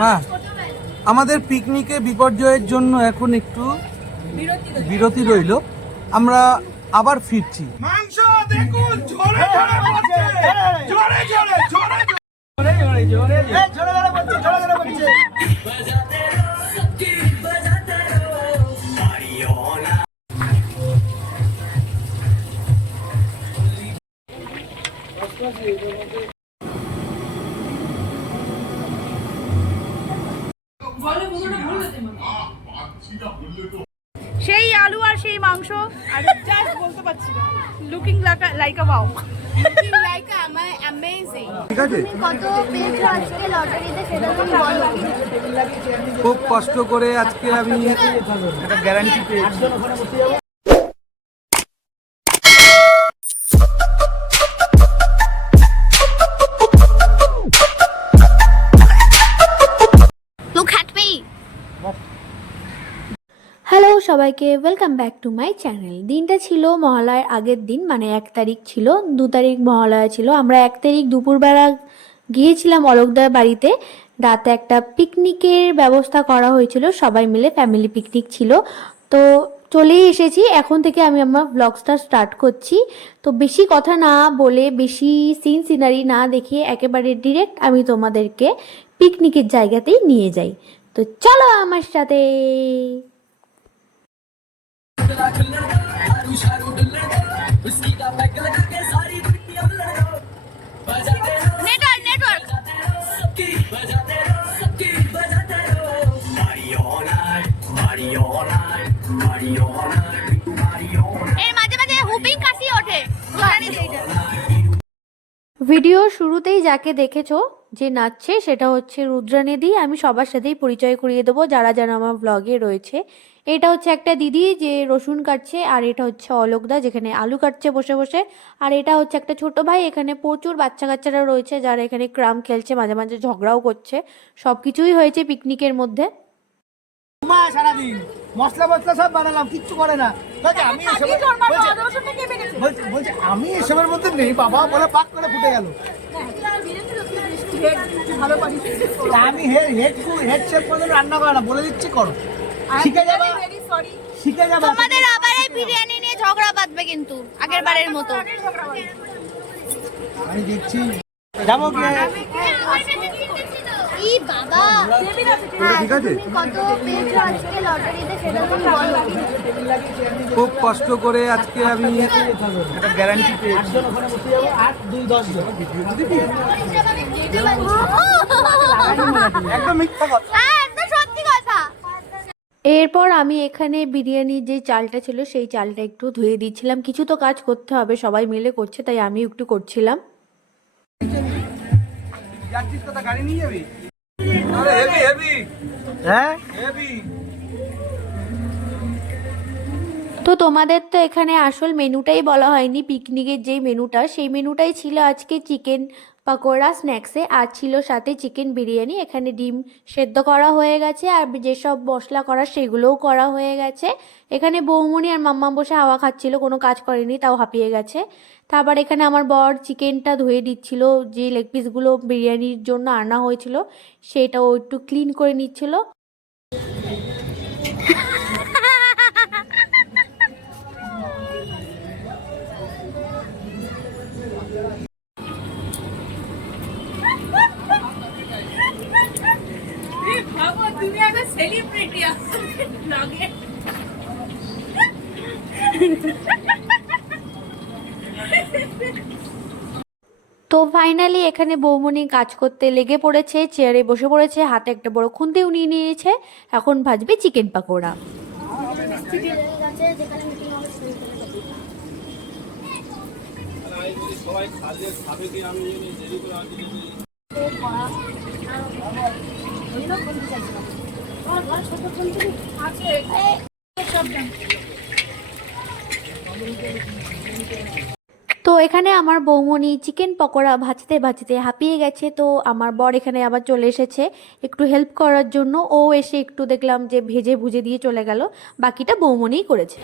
হ্যাঁ, আমাদের পিকনিকে বিপর্যয়ের জন্য এখন একটু বিরতি রইল। আমরা আবার ফিরছি। মাংস দেখুন ঝরে ঝরে পড়ছে, ঝরে ঝরে ঝরে ঝরে ঝরে ঝরে ঝরে পড়ছে, ঝরে ঝরে পড়ছে। সেই আলু আর সেই মাংস আর জাস্ট বলতে পারছি না, লুকিং লাইক আ ওয়াও, লুকিং লাইক আ অ্যামেজিং। ঠিক আছে, কত পেয়েছো আজকে লটারিতে সেটা তুমি বলো। খুব কষ্ট করে আজকে আমি একটা গ্যারান্টি পেয়েছি। হ্যালো সবাইকে, welcome back to my channel. দিনটা ছিল মহালয়ার আগের দিন, মানে 1 তারিখ ছিল, 2 তারিখ মহালয়া ছিল। আমরা 1 তারিখ দুপুরবেলা গিয়েছিলাম অলোকদার বাড়িতে। রাতে একটা পিকনিকের ব্যবস্থা করা হয়েছিল, সবাই মিলে ফ্যামিলি পিকনিক ছিল। তো চলেই এসেছি, এখন থেকে আমি আমার ব্লগসটা স্টার্ট করছি। তো বেশি কথা না বলে, বেশি সিনারি না দেখে একেবারে ডিরেক্ট আমি তোমাদেরকে পিকনিকের জায়গাতেই নিয়ে যাই। তো চলো আমার সাথে। ভিডিও শুরুতেই যাকে দেখেছো যে নাচছে সেটা হচ্ছে রুদ্রানিধি। আমি সবার সাথেই পরিচয় করিয়ে দেবো যারা যারা আমার ব্লগে রয়েছে। এটা হচ্ছে একটা দিদি যে রসুন কাটছে, আর এটা হচ্ছে অলোকদা যেখানে আলু কাটছে বসে বসে, আর এটা হচ্ছে একটা ছোট ভাই। এখানে প্রচুর বাচ্চা কাচ্চারা রয়েছে যারা এখানে ক্রাম খেলছে, মাঝে মাঝে ঝগড়াও করছে। সব কিছুই হয়েছে পিকনিকের মধ্যে। সারাদিন মশলা মশলা সব বানালাম, কিচ্ছু করে না। বলছে আমি এসবের মধ্যে নেই বাবা, বলে পাক করে ফুটে গেল। আমি হেড শেফ পর্যন্ত রান্না করে না, বলে দিচ্ছি করো, শিখে যাবে, শিখে যাবে। তোমাদের আবার এই বিরিয়ানি নিয়ে ঝগড়া বাঁধবে কিন্তু আগের বারের মতো। আমি দেখছি যাবো কি বাবা, ঠিক আছে, কত পেয়েছো আজকে লটারিতে সেটা তুমি বলো। খুব কষ্ট করে আজকে আমি একটা গ্যারান্টি পেয়েছি। 8, 2, 10 জন। একদম মিথ্যা কথা। এরপর আমি এখানে বিরিয়ানির যে চালটা ছিল সেই চালটা একটু ধুয়ে দিচ্ছিলাম। কিছু তো কাজ করতে হবে, সবাই মিলে করছে তাই আমি একটু করছিলাম। যাচ্ছিস কথা, গাড়ি নিয়ে যাবি? আরে হেভি হেভি, হ্যাঁ হেভি। তো তোমাদের তো এখানে আসল মেনুটাই বলা হয়নি, পিকনিকের যেই মেনুটা সেই মেনুটাই ছিল আজকে চিকেন পাকোড়া স্ন্যাক্সে, আর ছিল সাথে চিকেন বিরিয়ানি। এখানে ডিম সেদ্ধ করা হয়ে গেছে, আর যেসব মশলা করা সেগুলোও করা হয়ে গেছে। এখানে বৌমনি আর মাম্মা বসে হাওয়া খাচ্ছিল, কোনো কাজ করেনি, তাও হাঁপিয়ে গেছে। তারপর এখানে আমার বর চিকেনটা ধুয়ে দিচ্ছিল, যে লেগ পিসগুলো বিরিয়ানির জন্য আনা হয়েছিল সেটাও একটু ক্লিন করে নিচ্ছিল। তুমি একটা সেলিব্রিটি আছো ব্লগে। তো ফাইনালি এখানে বৌমনি কাজ করতে লেগে পড়েছে, চেয়ারে বসে পড়েছে, হাতে একটা বড় খুন্তিও নিয়ে নিয়েছে। এখন ভাজবে চিকেন পাকোড়া। তো এখানে আমার বৌমনি চিকেন পকোড়া ভাজতে ভাজতে হাঁপিয়ে গেছে। তো আমার বর এখানে আবার চলে এসেছে একটু হেল্প করার জন্য। ও এসে একটু দেখলাম যে ভেজে ভুজে দিয়ে চলে গেল, বাকিটা বৌমনিই করেছে।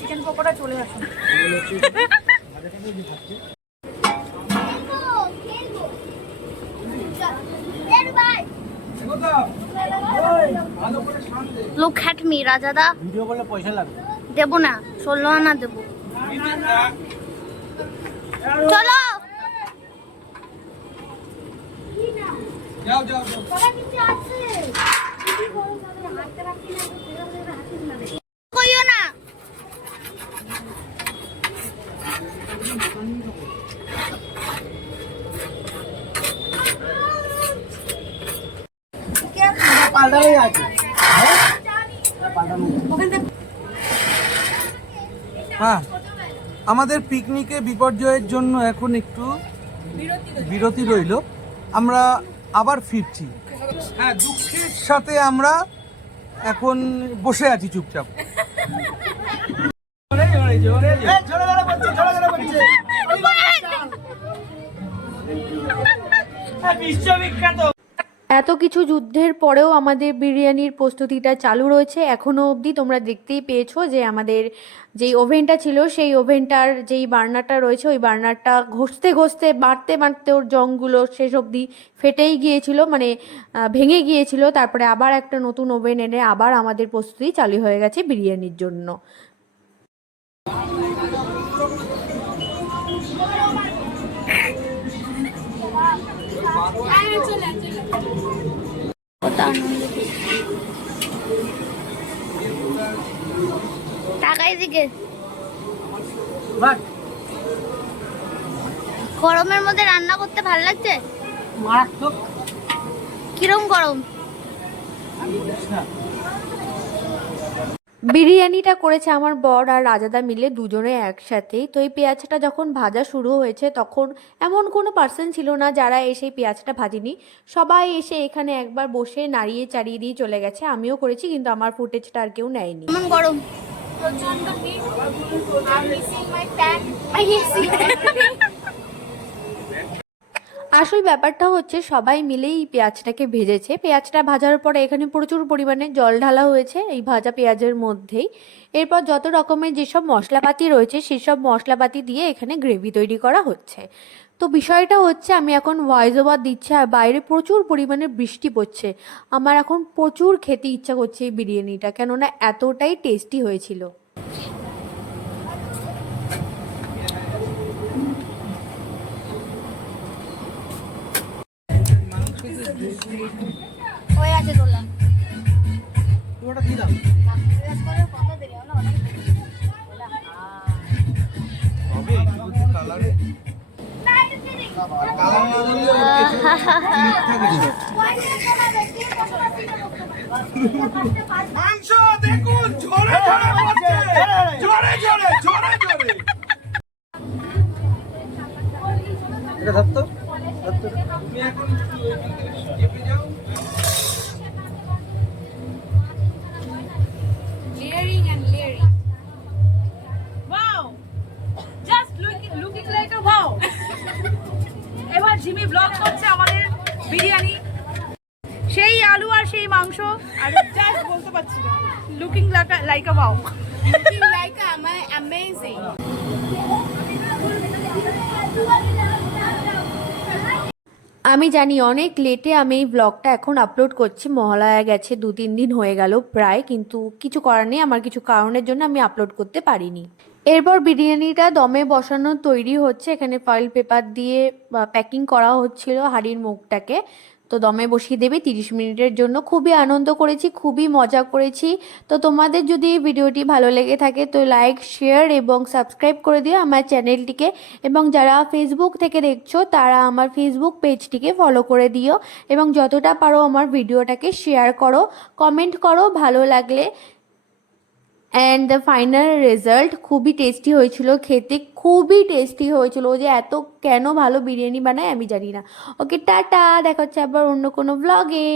চিকেন পকোড়া চলে আসুন। লুক অ্যাট মি রাজাদা। ভিডিও করলে পয়সা লাগবে। দেবো না, 16 আনা দেবো। চলো যাও যাও যাও। কইও না। পাল্টানোই আছে। হ্যাঁ, আমাদের পিকনিকে বিপর্যয়ের জন্য এখন একটু বিরতি রইল। আমরা আবার ফিরছি। হ্যাঁ, দুঃখের সাথে আমরা এখন বসে আছি চুপচাপ। বিশ্ববিখ্যাত। এত কিছু যুদ্ধের পরেও আমাদের বিরিয়ানির প্রস্তুতিটা চালু রয়েছে এখনও অবধি। তোমরা দেখতেই পেয়েছো যে আমাদের যেই ওভেনটা ছিল সেই ওভেনটার যেই বার্নারটা রয়েছে ওই বার্নারটা ঘষতে ঘষতে বাড়তে বাড়তে ওর জংগুলো শেষ অবধি ফেটেই গিয়েছিল, মানে ভেঙে গিয়েছিল। তারপরে আবার একটা নতুন ওভেন এনে আবার আমাদের প্রস্তুতি চালু হয়ে গেছে বিরিয়ানির জন্য। টাকাই দিকে গরমের মধ্যে রান্না করতে ভালো লাগছে? মারাত্মক। কিরম গরম? বিরিয়ানিটা করেছে আমার বর আর রাজাদা মিলে দুজনে একসাথেই। তো এই পেঁয়াজটা যখন ভাজা শুরু হয়েছে তখন এমন কোনো পার্সন ছিল না যারা এসে পেঁয়াজটা ভাজিনি। সবাই এসে এখানে একবার বসে নাড়িয়ে চাড়িয়ে দিয়ে চলে গেছে। আমিও করেছি, কিন্তু আমার ফুটেজটা আর কেউ নেয়নি। কেমন গরম? প্রচন্ড heat. I missing my pant. I missing. আসল ব্যাপারটা হচ্ছে সবাই মিলেই পেঁয়াজটাকে ভেজেছে। পেঁয়াজটা ভাজার পরে এখানে প্রচুর পরিমাণে জল ঢালা হয়েছে এই ভাজা পেঁয়াজের মধ্যেই। এরপর যত রকমের যেসব মশলাপাতি রয়েছে সেসব মশলাপাতি দিয়ে এখানে গ্রেভি তৈরি করা হচ্ছে। তো বিষয়টা হচ্ছে আমি এখন ভয়েস ওভার দিচ্ছি আর বাইরে প্রচুর পরিমাণে বৃষ্টি পড়ছে। আমার এখন প্রচুর খেতে ইচ্ছা করছে এই বিরিয়ানিটা, কেননা এতটাই টেস্টি হয়েছিল। হয়ে আছে তোলা। ওটা দিয়ে দাও। হবে একটু কালারে। মাংস দেখুন ঝরে ঝরে পড়ছে, ঝরে ঝরে ঝরে ঝরে। এটা ধরতো। তুমি এখন একটু ওইখান থেকে চেপে যাও। Layering and layering. Wow! Just looking like a wow. এবার জিমি ব্লগ করছে আমাদের বিরিয়ানি। সেই আলু আর সেই মাংস আর জাস্ট বলতে পারছি না। লুকিং লাইক আ ওয়াও। লুকিং লাইক আ অ্যামেজিং। আমি জানি অনেক লেটে আমি এই ব্লগটা এখন আপলোড করছি। মহালয়া গেছে 2-3 দিন হয়ে গেল প্রায়, কিন্তু কিছু করার নেই, আমার কিছু কারণের জন্য আমি আপলোড করতে পারিনি। এরপর বিরিয়ানিটা দমে বসানো তৈরি হচ্ছে। এখানে ফয়েল পেপার দিয়ে প্যাকিং করা হচ্ছিল হাঁড়ির মুখটাকে। তো দমে বসিয়ে দেবে 30 মিনিটের জন্য। খুবই আনন্দ করেছি, খুবই মজা করেছি। তো তোমাদের যদি এই ভিডিওটি ভালো লেগে থাকে তো লাইক, শেয়ার এবং সাবস্ক্রাইব করে দিও আমার চ্যানেলটিকে। এবং যারা ফেসবুক থেকে দেখছো তারা আমার ফেসবুক পেজটিকে ফলো করে দিও এবং যতটা পারো আমার ভিডিওটাকে শেয়ার করো, কমেন্ট করো ভালো লাগলে। অ্যান্ড দ্য ফাইনাল রেজাল্ট খুবই টেস্টি হয়েছিল খেতে, খুবই টেস্টি হয়েছিল। ও যে এত কেন ভালো বিরিয়ানি বানায় আমি জানি না। ওকে টাটা, দেখা হচ্ছে আবার অন্য কোনো ব্লগে।